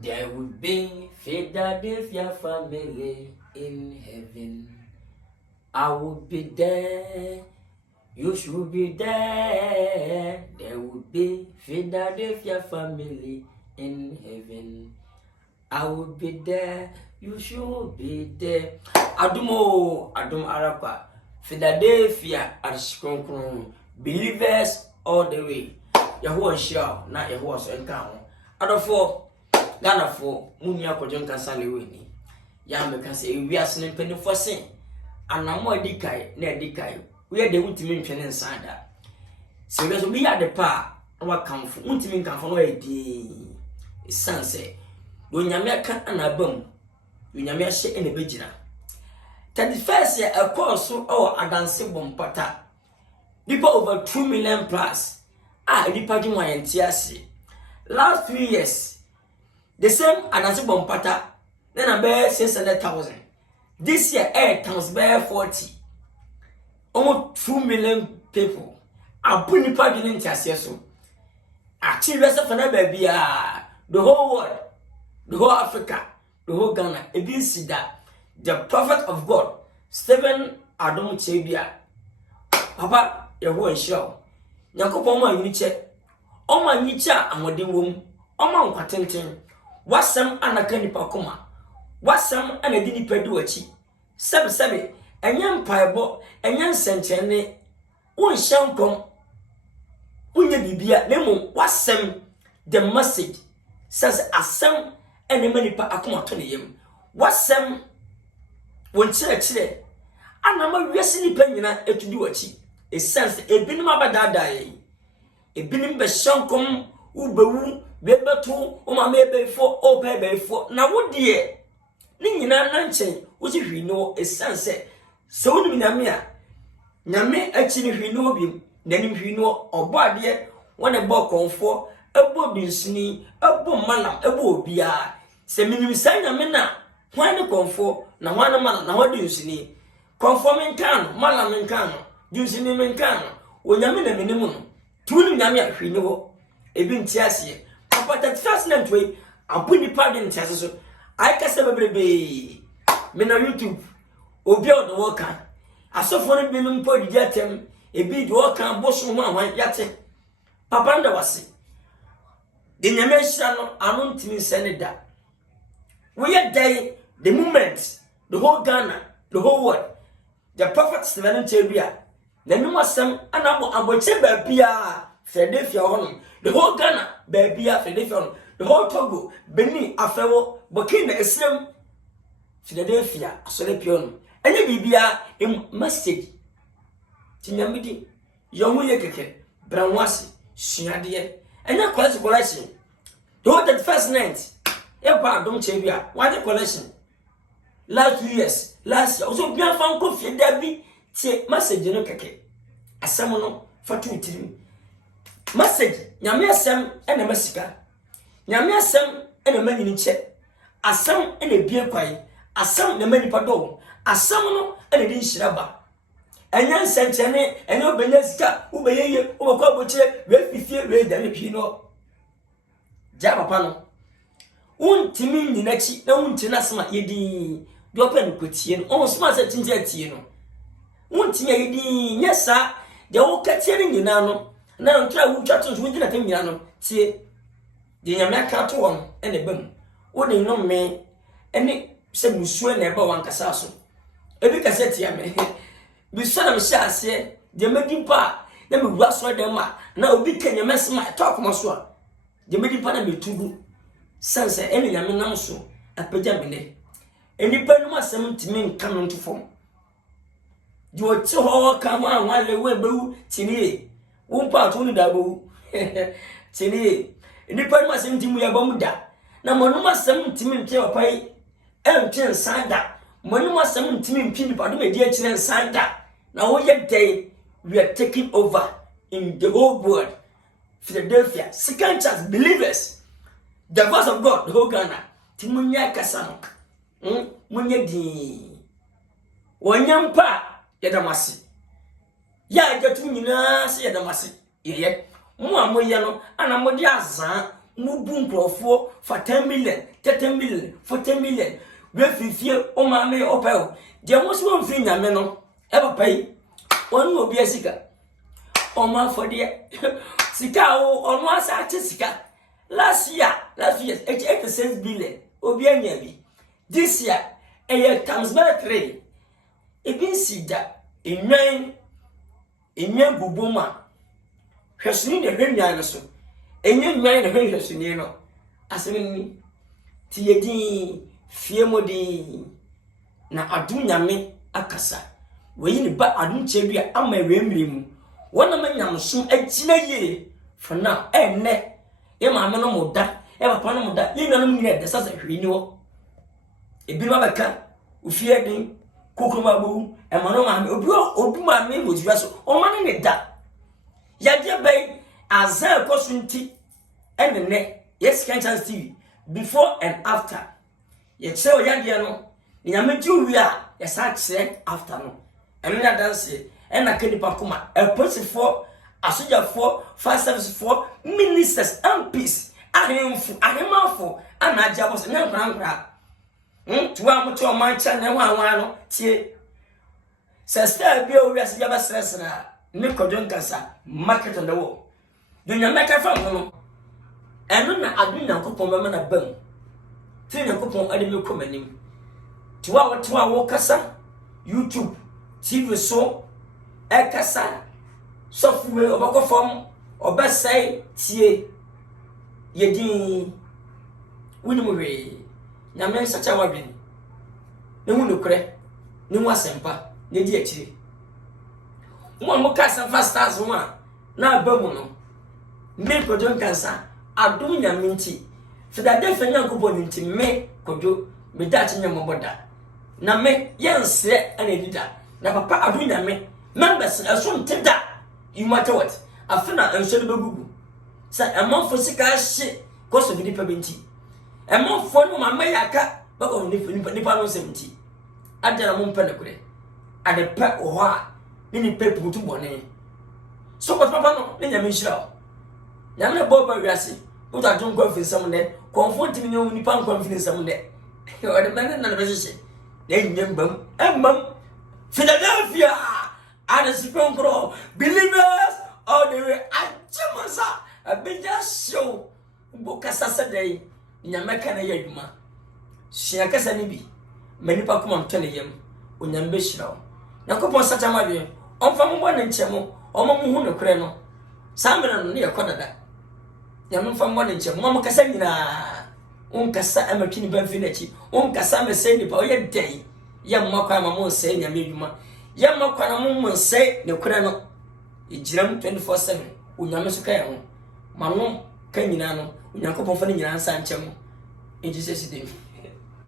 There will be Philadelphia family in heaven. I will be there. You should be there. There will be Philadelphia family in heaven. I will be there. You should be there. Adumo, Adum Arapa. Philadelphia Arishkonkron. Believers all the way. Yahuwa Shao, not Yahuwa Encounter. Adofo, Ghana for Unauthorized Kwadwo Nkansah Lilwin. Ya me kan say we asne penifo sen. Anamo adikai na adikai. We dey untimi ntwene nsanda. Se we so bi ya de pa wa kanfo untimi kanfo no edi. Sanse. Do nyame aka anabam. Do nyame ahye ene begina. 31st year a course or adanse bompata. People over 2 million plus. Nipa di mwantiase. Last 3 years, the same adanse bompata. Then I bear 600,000. This year, comes bear 40. Almost 2 million people. I put nipa di mwantiase so. Actually, rest of baby, the whole world, the whole Africa, the whole Ghana, it didn't see that. The prophet of God, Stephen Adam Chebia, Papa, Yahuwa Shao, Yakopo ma yuniche, Oma Nicha and Wadimum, Oma Quatentin, Wasam Anakani Pakuma, Wasam and a Dini Peduachi, Sabe, and young Piebo, and young Sentene, one shankom, Unya Bibia, Nemo, Wasam, the message says Assam and the Manipa Akuma Tonium, Wasam. When church and I'm a recently penina to do a cheap. A sense a binim abadai. A binim beshankum, ubewu, bebetu, my maybe for, or baby for. Now, what dear? Nina Nanchen, which if we know a sunset. So, Namia. Name actually, if we know him, then if we know or body, one a book on for a bobbin snee, a boom manam, a bobia. Say, me sign a mina. Why the comfort? Na wana mana na what do you see? Conforming can, malam can, using him in can, when Yamin a minimum. Two Yamia, we know a bin tiasi. But that first night way, I'll put the party in Tassos. I can say, baby, men on YouTube, or build the worker. I saw for a minimum for the yatem, a big worker, bosom one yatte. Papanda was it. The Yamesh I don't mean send that. We are there, the moment. The whole Ghana, the whole world, the prophet Stephen Chebia, the Numasam, and Amocheba Bia, Philadelphia Honum, the whole Ghana, Babia, Philadelphia, the whole Togo, Benin, Afewo, Burkina, Islam, Philadelphia, Solepion, and the Bibia in message. Tinyamidi, Yomuyeke, Branwasi, Shinadie, and that collection. The whole that first night, Epa don't Chebia, why the collection? Last 2 years, last year, also bien fan coffee derby, tie message no keke. Asam no for 2-3. Message, nyame asem ene masika. Nyame asem ene mani ni che. Asam ene bie kwai. Asam na mani pado. Asam no ene din shiraba. Enya nsenchene, ene obenya sika, ubeyeye, ubakwa bochire, we fifie we dane pi no. Ja papa no. Untimi nyinachi na untina sma yedi. Do open kutie no on smart tinje tie no wonti yedi nyesa de wo katie ni nyina no na ntwa wo twa to wo nyina tem nyina no tie de nyame aka to won ene bam wo de no me ene se musuo na eba wankasa so ebi kaseti ya me bi so na me sha ase de medimpa na me wura so de ma na obi kanya mesma talk mo so de medimpa na metugu sense ene nyame nam so apagya me ne enipa no masem ntimi nka no ntofom di o ti ho ka ma wale we bewu tinie wo mpa to ni da bewu tinie enipa no masem ntimi ya bamu da na monu masem ntimi mpe opai ntwe nsanda monu masem ntimi mpi ni pado me di akire nsanda na wo ye day we are taking over in the whole world. Philadelphia second chance believers, the voice of God, the whole Ghana timunya kasano munye di wanyampa yadamasi ya gatu nyina se yadamasi ye mo amoye no ana modi azan mubu nkrofo for 10 million 30 million 40 million we fifie o ma me opel de mo so mfi nyame no e papa yi onu obi asika o ma for de sika o onu asa ati sika last year 86 billion obi anya bi this year times by 3 e bin sida enwan gubuma hwesuni de hwenyan so enwan de hwesuni no asemi ti yedi fie modi na adum nyame akasa weyi ni ba adum chebia ama wemremu wona manyamso agina ye for now enne e ma me no moda e papa no moda ye nanu nyina de sasa hweni wo ebi no baka ufie din kokoma bu e ma no ma me obi ma me mojiwa so o ma ne da ya de bai azan kosunti enne yes can chance TV before and after ye tell ya de no nyame juwi a ye sa kire after no eno ya dance e na kanipa kuma e posifo asojafo fire service for ministers and peace ahemafo anaja boss nya nkra tuwa moto Oman Channel wa no tie sister bi o wiase ya basresra ne Kwadwo Nkansah market on the wall dunya meka fam no eno na adu Nyankopon be na bam ti Nyankopon ade me komanim tuwa wo kasa YouTube TV so ekasa software obako form obasai tie yedin wunimuwe nyame sacha wadwen ne hu nokre ne hu asempa ne di akire mo kasa fast stars ho a na abamu no me Kwadwo Nkansah adum nyame nti fida de fanya Nyankopon nti me Kwadwo me da chi nyame boda na me yense ana edida na papa adum nyame members aso nteda you matter what afina enso de begugu sa amanfo sika hye koso gidi pabenti amanfo no mama yaka bako nipa no semti adara mo mpa nakure ade pa o ha ni pepu mutu bone so ko papa no ni nyame nhira nyame bo ba wiase uta jon ko finsam ne comfort ni nipa ko finsam ne o de man na bezise na nyembam emmam Philadelphia and the believers all the way Ajimasa a big show Bokasa Saday Yamaka na Yaduma Shiakasa Nibi Manipa come on 10 a.m. Unyambishro Nakopon Satamabi on from 1 and Chemo or Mamuno Creno Salmon near Conada Yaman from 1 and Chemo Mamma Casanina Unkasa American Benfinity Unkasama Sandy Poya Day Yamaka Mamma say Yamima Yamma kwa mumu say ne kura no ejiram 24/7 unyame so kan ho mano kan nyina no Nyankopon fa ne nyina nsa nkyem in Jesus name.